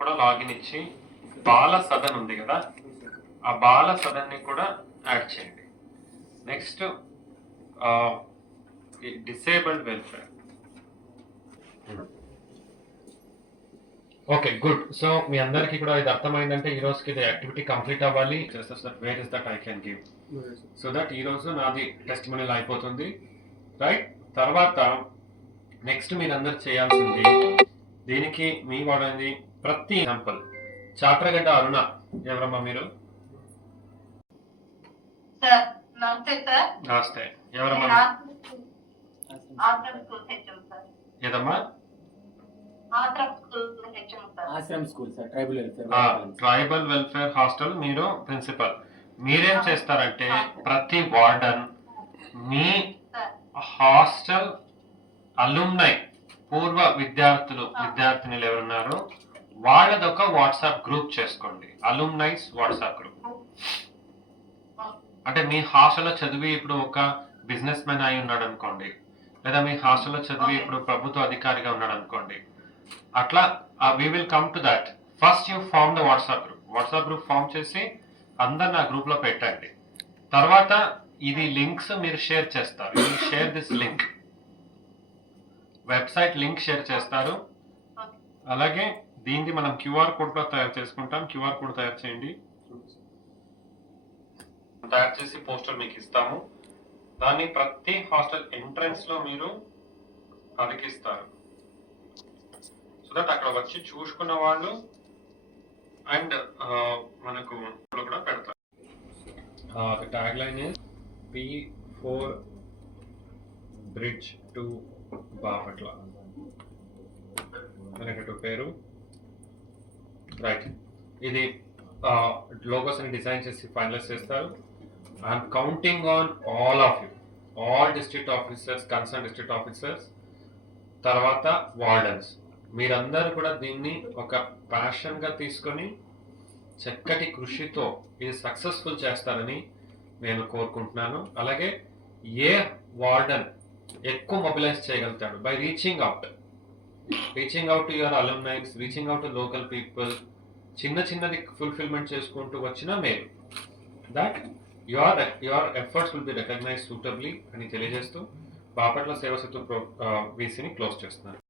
కూడా లాగిన్ ఇచ్చి బాల సదన్ ఉంది కదా ఆ బాల సదన్ని కూడా యాడ్ చేయండి. Next disabled welfare okay good so మీ అందరికీ కూడా ఇది అర్థమైందంటే ఈ రోజుకి ఇది యాక్టివిటీ కంప్లీట్ అవ్వాలి. Where is that I can give so that ఈ రోజు నాది టెస్ట్ మనీలు అయిపోతుంది. రైట్ తర్వాత నెక్స్ట్ మీరు అందరు చేయాల్సింది దీనికి మీ వాడండి ప్రతి ఎగ్జాంపుల్ చాట్రగడ్డ అరుణ ఎవరమ్మా మీరు? సార్ నమస్తే ఎవరమ్మా? ఏదమ్మా? Ashram school HM sir ashram school sir tribal welfare tribal welfare hostel మీరు ప్రిన్సిపల్ మీరేం చేస్తారంటే ప్రతి వార్డన్ మీ సార్ హాస్టల్ అలుమ్నై పూర్వ విద్యార్థులు విద్యార్థినులు ఎవరున్నారో? వాళ్ళదొక వాట్సాప్ గ్రూప్ చేసుకోండి. Alumnis WhatsApp group. అంటే మీ హాస్టల్లో చదివి ఇప్పుడు ఒక బిజినెస్ మ్యాన్ అయి ఉన్నాడు అనుకోండి లేదా మీ హాస్టల్లో చదివి ఇప్పుడు ప్రభుత్వ అధికారిగా ఉన్నాడు అనుకోండి అట్లా we will come to that first you form the WhatsApp group WhatsApp group form చేసి అందరిని ఆ గ్రూప్లో పెట్టండి. తర్వాత ఇది లింక్స్ మీరు షేర్ చేస్తారు. You share this link website link share చేస్తారు. అలాగే దీన్ని మనం క్యూఆర్ కోడ్ తయారు చేసుకుంటాం. క్యూఆర్ కోడ్ తయారు చేయండి. తయారు చేసి పోస్టర్ మీకు ఇస్తాము. దాన్ని ప్రతి హాస్టల్ ఎంట్రన్స్లో మీరు అతికిస్తారు సో దట్ అక్కడ వచ్చి చూసుకున్న వాళ్ళు అండ్ మనకు కూడా పెడతారు. Tag line P four bridge to Bapatla అనేటట్టు పేరు రైట్ ఇది లోగోస్ అని డిజైన్ చేసి ఫైనలైజ్ చేస్తారు. I'm counting on all of you all district officers concern district officers తర్వాత వార్డన్స్ మీరందరూ కూడా దీన్ని ఒక ప్యాషన్గా తీసుకొని చక్కటి కృషితో ఇది సక్సెస్ఫుల్ చేస్తారని నేను కోరుకుంటున్నాను. అలాగే ఏ వార్డన్ ఎక్కువ మొబిలైజ్ చేయగలుగుతాడు? By reaching out reaching out your alumnis reaching out local people చిన్న చిన్నది ఫుల్ఫిల్మెంట్ చేసుకుంటూ వచ్చిన మేలు that your your efforts will be recognize suitably అని తెలియజేస్తూ బాపట్ల సేవ సేతు వీసీని క్లోజ్ చేస్తున్నారు.